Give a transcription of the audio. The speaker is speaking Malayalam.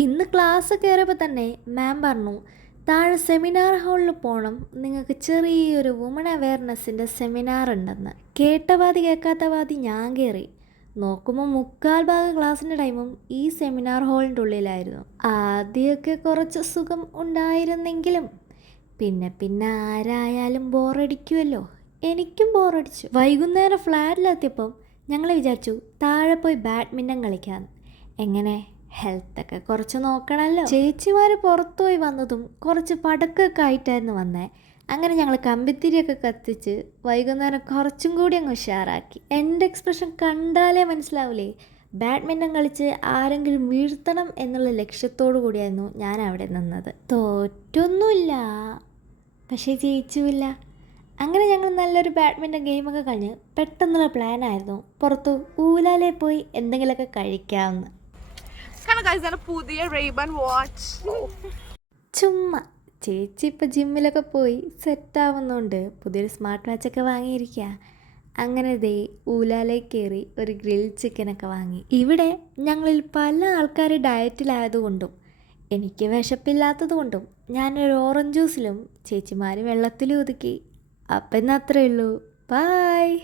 ഇന്ന് ക്ലാസ് കയറിയപ്പോൾ തന്നെ മാം പറഞ്ഞു, താഴെ സെമിനാർ ഹാളിൽ പോകണം, നിങ്ങൾക്ക് ചെറിയൊരു വുമൺ അവയർനെസ്സിൻ്റെ സെമിനാർ ഉണ്ടെന്ന്. കേട്ടവാതി കേൾക്കാത്തവാതി ഞാൻ കയറി നോക്കുമ്പോൾ 3/4 ക്ലാസ്സിൻ്റെ ടൈമും ഈ സെമിനാർ ഹാളിൻ്റെ ഉള്ളിലായിരുന്നു. ആദ്യമൊക്കെ കുറച്ച് സുഖം ഉണ്ടായിരുന്നെങ്കിലും പിന്നെ പിന്നെ ആരായാലും ബോറടിക്കുമല്ലോ. എനിക്കും ബോറടിച്ചു. വൈകുന്നേരം ഫ്ലാറ്റിലെത്തിയപ്പം ഞങ്ങൾ വിചാരിച്ചു താഴെ പോയി ബാഡ്മിൻ്റൺ കളിക്കാമെന്ന്. എങ്ങനെ, ഹെൽത്തൊക്കെ കുറച്ച് നോക്കണമല്ലോ. ചേച്ചിമാർ പുറത്തു പോയി വന്നതും കുറച്ച് പടക്കമൊക്കെ ആയിട്ടായിരുന്നു വന്നേ. അങ്ങനെ ഞങ്ങൾ കമ്പിത്തിരിയൊക്കെ കത്തിച്ച് വൈകുന്നേരം കുറച്ചും കൂടി അങ്ങ് ഉഷാറാക്കി. എൻ്റെ എക്സ്പ്രഷൻ കണ്ടാലേ മനസ്സിലാവില്ലേ, ബാഡ്മിൻ്റൺ കളിച്ച് ആരെങ്കിലും വീഴ്ത്തണം എന്നുള്ള ലക്ഷ്യത്തോടു കൂടിയായിരുന്നു ഞാൻ അവിടെ നിന്നത്. തോറ്റൊന്നുമില്ല, പക്ഷേ ജയിച്ചുമില്ല. അങ്ങനെ ഞങ്ങൾ നല്ലൊരു ബാഡ്മിൻ്റൺ ഗെയിമൊക്കെ കഴിഞ്ഞ് പെട്ടെന്നുള്ള പ്ലാനായിരുന്നു പുറത്തു ഊലാലെ പോയി എന്തെങ്കിലുമൊക്കെ കഴിക്കാമെന്ന്. പുതിയ റെയ്ബൺ വാച്ച്. ചുമ്മാ ചേച്ചി ഇപ്പം ജിമ്മിലൊക്കെ പോയി സെറ്റാവുന്നുണ്ട്, പുതിയൊരു സ്മാർട്ട് വാച്ചൊക്കെ വാങ്ങിയിരിക്കുക. അങ്ങനെ ദേ ഊലാലെ കയറി ഒരു ഗ്രിൽ ചിക്കനൊക്കെ വാങ്ങി. ഇവിടെ ഞങ്ങളിൽ പല ആൾക്കാർ ഡയറ്റിലായതുകൊണ്ടും എനിക്ക് വിശപ്പില്ലാത്തതുകൊണ്ടും ഞാനൊരു ഓറഞ്ച് ജ്യൂസിലും ചേച്ചിമാർ വെള്ളത്തിലും ഒതുക്കി. അപ്പം ഇന്ന് അത്രയേ ഉള്ളൂ. ബായ്.